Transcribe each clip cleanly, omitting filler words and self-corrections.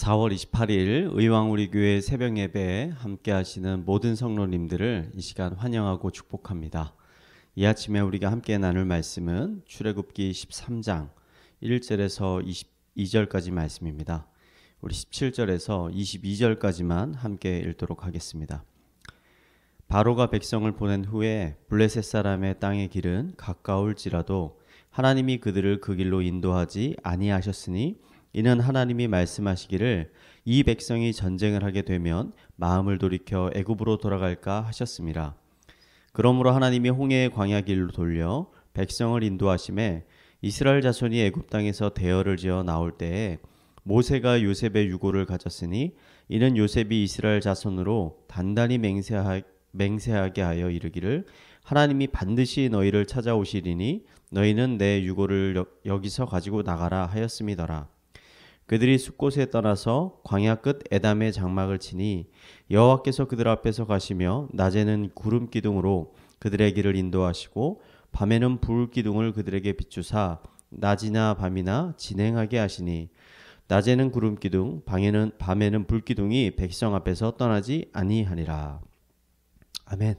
4월 28일 의왕우리교회 새벽 예배에 함께 하시는 모든 성도님들을 이 시간 환영하고 축복합니다. 이 아침에 우리가 함께 나눌 말씀은 출애굽기 13장 1절에서 22절까지 말씀입니다. 우리 17절에서 22절까지만 함께 읽도록 하겠습니다. 바로가 백성을 보낸 후에 블레셋 사람의 땅의 길은 가까울지라도 하나님이 그들을 그 길로 인도하지 아니하셨으니 이는 하나님이 말씀하시기를 이 백성이 전쟁을 하게 되면 마음을 돌이켜 애굽으로 돌아갈까 하셨음이라. 그러므로 하나님이 홍해의 광야 길로 돌려 백성을 인도하심에 이스라엘 자손이 애굽 땅에서 대열을 지어 나올 때에 모세가 요셉의 유고를 가졌으니 이는 요셉이 이스라엘 자손으로 단단히 맹세하게 하여 이르기를 하나님이 반드시 너희를 찾아오시리니 너희는 내 유고를 여기서 가지고 나가라 하였음이더라. 그들이 숫곳에 떠나서 광야 끝 에담의 장막을 치니 여호와께서 그들 앞에서 가시며 낮에는 구름 기둥으로 그들의 길을 인도하시고 밤에는 불 기둥을 그들에게 비추사 낮이나 밤이나 진행하게 하시니 낮에는 구름 기둥 밤에는 불 기둥이 백성 앞에서 떠나지 아니하니라. 아멘.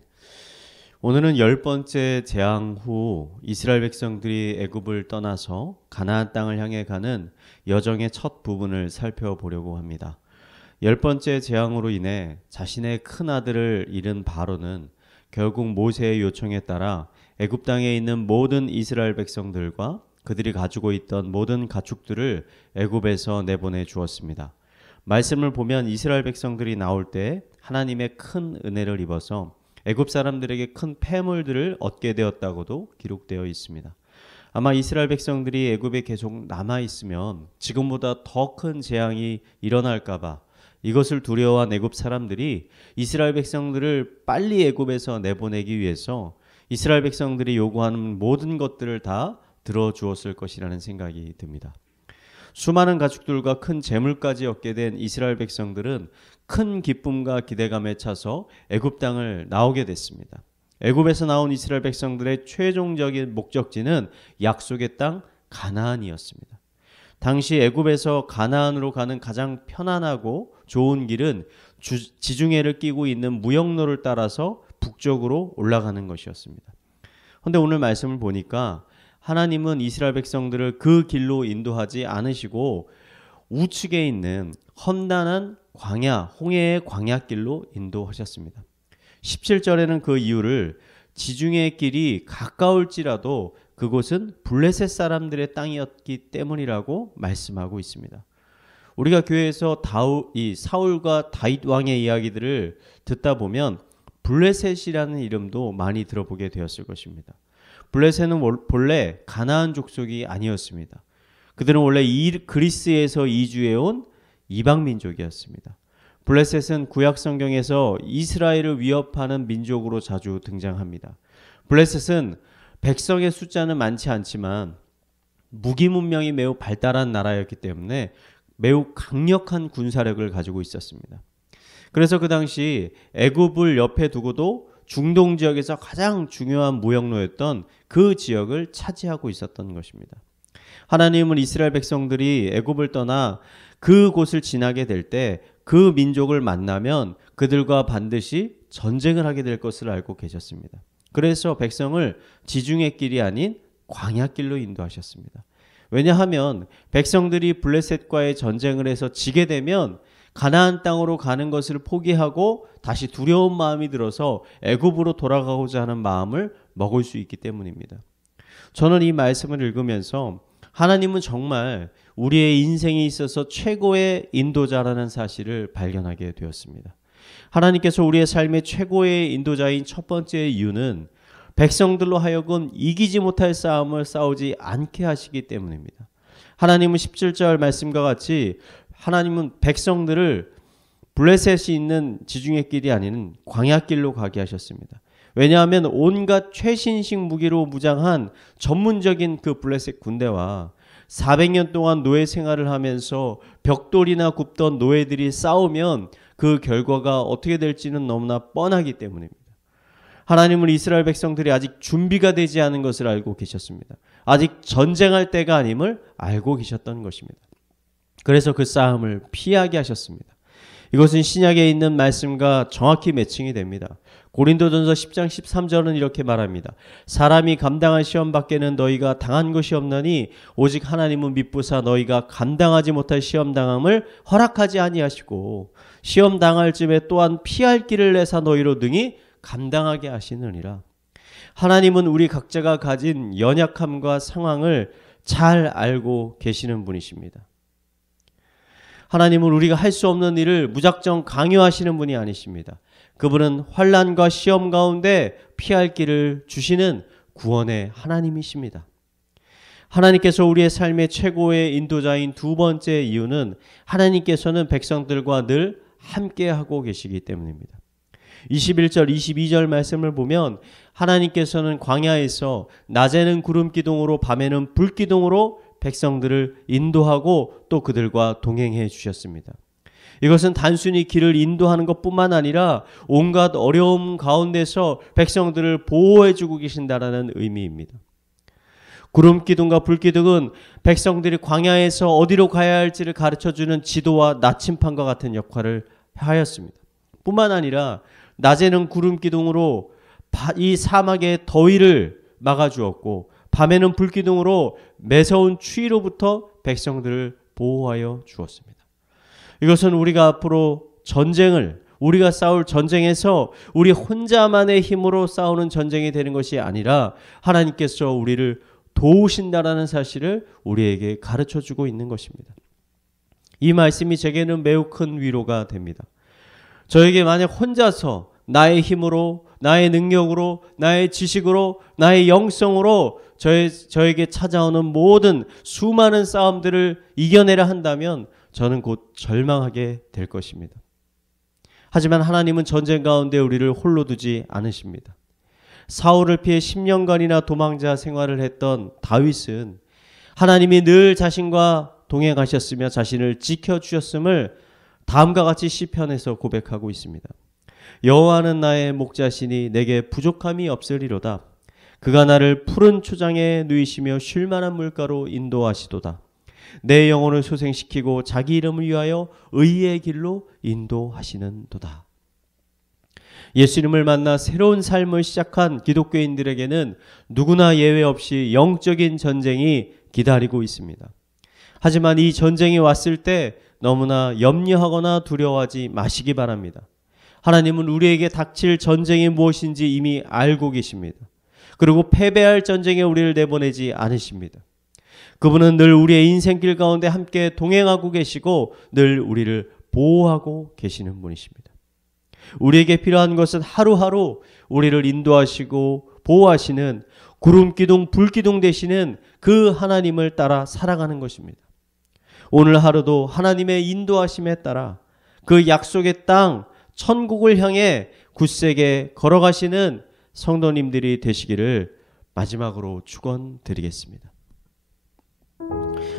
오늘은 10번째 재앙 후 이스라엘 백성들이 애굽을 떠나서 가나안 땅을 향해 가는 여정의 첫 부분을 살펴보려고 합니다. 10번째 재앙으로 인해 자신의 큰아들을 잃은 바로는 결국 모세의 요청에 따라 애굽 땅에 있는 모든 이스라엘 백성들과 그들이 가지고 있던 모든 가축들을 애굽에서 내보내 주었습니다. 말씀을 보면 이스라엘 백성들이 나올 때 하나님의 큰 은혜를 입어서 애굽 사람들에게 큰 폐물들을 얻게 되었다고도 기록되어 있습니다. 아마 이스라엘 백성들이 애굽에 계속 남아있으면 지금보다 더 큰 재앙이 일어날까봐 이것을 두려워한 애굽 사람들이 이스라엘 백성들을 빨리 애굽에서 내보내기 위해서 이스라엘 백성들이 요구하는 모든 것들을 다 들어주었을 것이라는 생각이 듭니다. 수많은 가축들과 큰 재물까지 얻게 된 이스라엘 백성들은 큰 기쁨과 기대감에 차서 애굽 땅을 나오게 됐습니다. 애굽에서 나온 이스라엘 백성들의 최종적인 목적지는 약속의 땅 가나안이었습니다. 당시 애굽에서 가나안으로 가는 가장 편안하고 좋은 길은 지중해를 끼고 있는 무역로를 따라서 북쪽으로 올라가는 것이었습니다. 그런데 오늘 말씀을 보니까 하나님은 이스라엘 백성들을 그 길로 인도하지 않으시고 우측에 있는 험난한 광야, 홍해의 광야길로 인도하셨습니다. 17절에는 그 이유를 지중해의 길이 가까울지라도 그곳은 블레셋 사람들의 땅이었기 때문이라고 말씀하고 있습니다. 우리가 교회에서 사울과 다윗 왕의 이야기들을 듣다 보면 블레셋이라는 이름도 많이 들어보게 되었을 것입니다. 블레셋은 본래 가나안 족속이 아니었습니다. 그들은 원래 그리스에서 이주해온 이방 민족이었습니다. 블레셋은 구약 성경에서 이스라엘을 위협하는 민족으로 자주 등장합니다. 블레셋은 백성의 숫자는 많지 않지만 무기 문명이 매우 발달한 나라였기 때문에 매우 강력한 군사력을 가지고 있었습니다. 그래서 그 당시 애굽을 옆에 두고도 중동 지역에서 가장 중요한 무역로였던 그 지역을 차지하고 있었던 것입니다. 하나님은 이스라엘 백성들이 애굽을 떠나 그곳을 지나게 될 때 그 민족을 만나면 그들과 반드시 전쟁을 하게 될 것을 알고 계셨습니다. 그래서 백성을 지중해 길이 아닌 광야길로 인도하셨습니다. 왜냐하면 백성들이 블레셋과의 전쟁을 해서 지게 되면 가나안 땅으로 가는 것을 포기하고 다시 두려운 마음이 들어서 애굽으로 돌아가고자 하는 마음을 먹을 수 있기 때문입니다. 저는 이 말씀을 읽으면서 하나님은 정말 우리의 인생에 있어서 최고의 인도자라는 사실을 발견하게 되었습니다. 하나님께서 우리의 삶의 최고의 인도자인 첫 번째 이유는 백성들로 하여금 이기지 못할 싸움을 싸우지 않게 하시기 때문입니다. 하나님은 17절 말씀과 같이 하나님은 백성들을 블레셋이 있는 지중해 길이 아닌 광야길로 가게 하셨습니다. 왜냐하면 온갖 최신식 무기로 무장한 전문적인 그 블레셋 군대와 400년 동안 노예 생활을 하면서 벽돌이나 굽던 노예들이 싸우면 그 결과가 어떻게 될지는 너무나 뻔하기 때문입니다. 하나님은 이스라엘 백성들이 아직 준비가 되지 않은 것을 알고 계셨습니다. 아직 전쟁할 때가 아님을 알고 계셨던 것입니다. 그래서 그 싸움을 피하게 하셨습니다. 이것은 신약에 있는 말씀과 정확히 매칭이 됩니다. 고린도전서 10장 13절은 이렇게 말합니다. 사람이 감당할 시험 밖에는 너희가 당한 것이 없나니 오직 하나님은 미쁘사 너희가 감당하지 못할 시험 당함을 허락하지 아니하시고 시험 당할 쯤에 또한 피할 길을 내사 너희로 능히 감당하게 하시느니라. 하나님은 우리 각자가 가진 연약함과 상황을 잘 알고 계시는 분이십니다. 하나님은 우리가 할 수 없는 일을 무작정 강요하시는 분이 아니십니다. 그분은 환난과 시험 가운데 피할 길을 주시는 구원의 하나님이십니다. 하나님께서 우리의 삶의 최고의 인도자인 두 번째 이유는 하나님께서는 백성들과 늘 함께하고 계시기 때문입니다. 21절, 22절 말씀을 보면 하나님께서는 광야에서 낮에는 구름 기둥으로 밤에는 불 기둥으로 백성들을 인도하고 또 그들과 동행해 주셨습니다. 이것은 단순히 길을 인도하는 것뿐만 아니라 온갖 어려움 가운데서 백성들을 보호해 주고 계신다라는 의미입니다. 구름 기둥과 불 기둥은 백성들이 광야에서 어디로 가야 할지를 가르쳐주는 지도와 나침판과 같은 역할을 하였습니다. 뿐만 아니라 낮에는 구름 기둥으로 이 사막의 더위를 막아주었고 밤에는 불 기둥으로 매서운 추위로부터 백성들을 보호하여 주었습니다. 이것은 우리가 앞으로 우리가 싸울 전쟁에서 우리 혼자만의 힘으로 싸우는 전쟁이 되는 것이 아니라 하나님께서 우리를 도우신다라는 사실을 우리에게 가르쳐주고 있는 것입니다. 이 말씀이 제게는 매우 큰 위로가 됩니다. 저에게 만약 혼자서 나의 힘으로, 나의 능력으로, 나의 지식으로, 나의 영성으로 저에게 찾아오는 모든 수많은 싸움들을 이겨내려 한다면 저는 곧 절망하게 될 것입니다. 하지만 하나님은 전쟁 가운데 우리를 홀로 두지 않으십니다. 사울을 피해 10년간이나 도망자 생활을 했던 다윗은 하나님이 늘 자신과 동행하셨으며 자신을 지켜주셨음을 다음과 같이 시편에서 고백하고 있습니다. 여호와는 나의 목자시니 내게 부족함이 없으리로다. 그가 나를 푸른 초장에 누이시며 쉴만한 물가로 인도하시도다. 내 영혼을 소생시키고 자기 이름을 위하여 의의 길로 인도하시는도다. 예수님을 만나 새로운 삶을 시작한 기독교인들에게는 누구나 예외 없이 영적인 전쟁이 기다리고 있습니다. 하지만 이 전쟁이 왔을 때 너무나 염려하거나 두려워하지 마시기 바랍니다. 하나님은 우리에게 닥칠 전쟁이 무엇인지 이미 알고 계십니다. 그리고 패배할 전쟁에 우리를 내보내지 않으십니다. 그분은 늘 우리의 인생길 가운데 함께 동행하고 계시고 늘 우리를 보호하고 계시는 분이십니다. 우리에게 필요한 것은 하루하루 우리를 인도하시고 보호하시는 구름 기둥, 불 기둥 되시는 그 하나님을 따라 살아가는 것입니다. 오늘 하루도 하나님의 인도하심에 따라 그 약속의 땅, 천국을 향해 굳세게 걸어가시는 성도님들이 되시기를 마지막으로 축원드리겠습니다.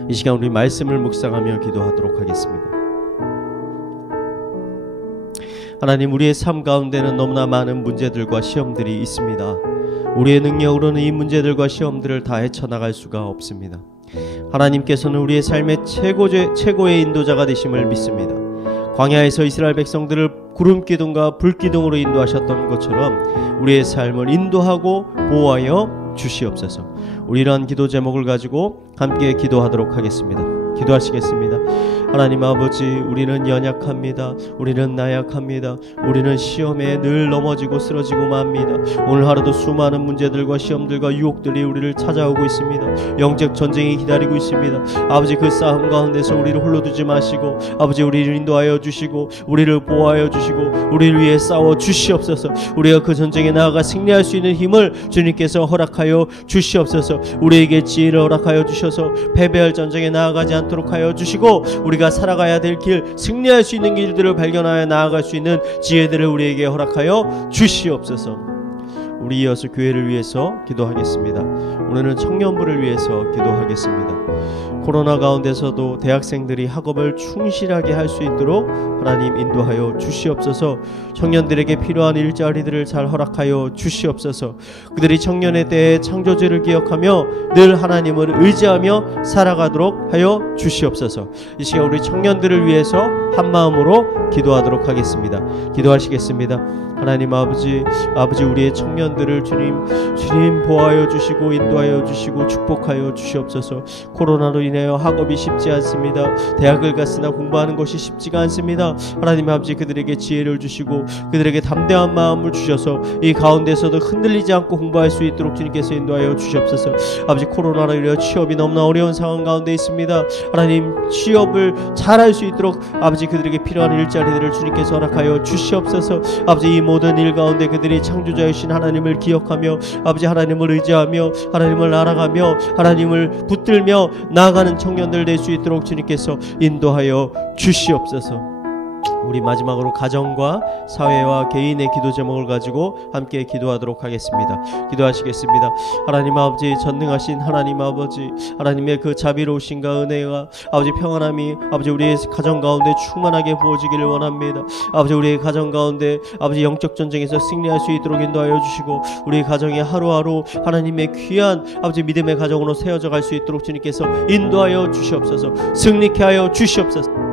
이 시간 우리 말씀을 묵상하며 기도하도록 하겠습니다. 하나님, 우리의 삶 가운데는 너무나 많은 문제들과 시험들이 있습니다. 우리의 능력으로는 이 문제들과 시험들을 다 헤쳐나갈 수가 없습니다. 하나님께서는 우리의 삶의 최고의 인도자가 되심을 믿습니다. 광야에서 이스라엘 백성들을 구름 기둥과 불 기둥으로 인도하셨던 것처럼 우리의 삶을 인도하고 보호하여 주시옵소서. 우리 이러한 기도 제목을 가지고 함께 기도하도록 하겠습니다. 기도하시겠습니다. 하나님 아버지, 우리는 연약합니다. 우리는 나약합니다. 우리는 시험에 늘 넘어지고 쓰러지고 맙니다. 오늘 하루도 수많은 문제들과 시험들과 유혹들이 우리를 찾아오고 있습니다. 영적 전쟁이 기다리고 있습니다. 아버지, 그 싸움 가운데서 우리를 홀로 두지 마시고 아버지, 우리를 인도하여 주시고 우리를 보호하여 주시고 우리를 위해 싸워 주시옵소서. 우리가 그 전쟁에 나아가 승리할 수 있는 힘을 주님께서 허락하여 주시옵소서. 우리에게 지혜를 허락하여 주셔서 패배할 전쟁에 나아가지 않도록 하여 주시고 우리가 살아가야 될 길, 승리할 수 있는 길들을 발견하여 나아갈 수 있는 지혜들을 우리에게 허락하여 주시옵소서. 우리 이어서 교회를 위해서 기도하겠습니다. 오늘은 청년부를 위해서 기도하겠습니다. 코로나 가운데서도 대학생들이 학업을 충실하게 할 수 있도록 하나님 인도하여 주시옵소서. 청년들에게 필요한 일자리들을 잘 허락하여 주시옵소서. 그들이 청년의 때에 창조주를 기억하며 늘 하나님을 의지하며 살아가도록 하여 주시옵소서. 이 시간 우리 청년들을 위해서 한마음으로 기도하도록 하겠습니다. 기도하시겠습니다. 하나님 아버지 우리의 청년들을 주님 보호하여 주시고 인도하여 주시고 축복하여 주시옵소서. 코로나로 인하여 학업이 쉽지 않습니다. 대학을 갔으나 공부하는 것이 쉽지가 않습니다. 하나님 아버지 그들에게 지혜를 주시고 그들에게 담대한 마음을 주셔서 이 가운데서도 흔들리지 않고 공부할 수 있도록 주님께서 인도하여 주시옵소서. 아버지 코로나로 인하여 취업이 너무나 어려운 상황 가운데 있습니다. 하나님 취업을 잘할 수 있도록 아버지 그들에게 필요한 일자리들을 주님께서 허락하여 주시옵소서. 아버지 이 모든 일 가운데 그들이 창조자이신 하나님을 기억하며 아버지 하나님을 의지하며 하나님을 알아가며 하나님을 붙들며 나아가는 청년들 될 수 있도록 주님께서 인도하여 주시옵소서. 우리 마지막으로 가정과 사회와 개인의 기도 제목을 가지고 함께 기도하도록 하겠습니다. 기도하시겠습니다. 하나님 아버지 전능하신 하나님 아버지 하나님의 그 자비로우신가 은혜가 아버지 평안함이 아버지 우리의 가정 가운데 충만하게 부어지기를 원합니다. 아버지 우리의 가정 가운데 아버지 영적 전쟁에서 승리할 수 있도록 인도하여 주시고 우리 가정이 하루하루 하나님의 귀한 아버지 믿음의 가정으로 세워져 갈 수 있도록 주님께서 인도하여 주시옵소서. 승리케 하여 주시옵소서.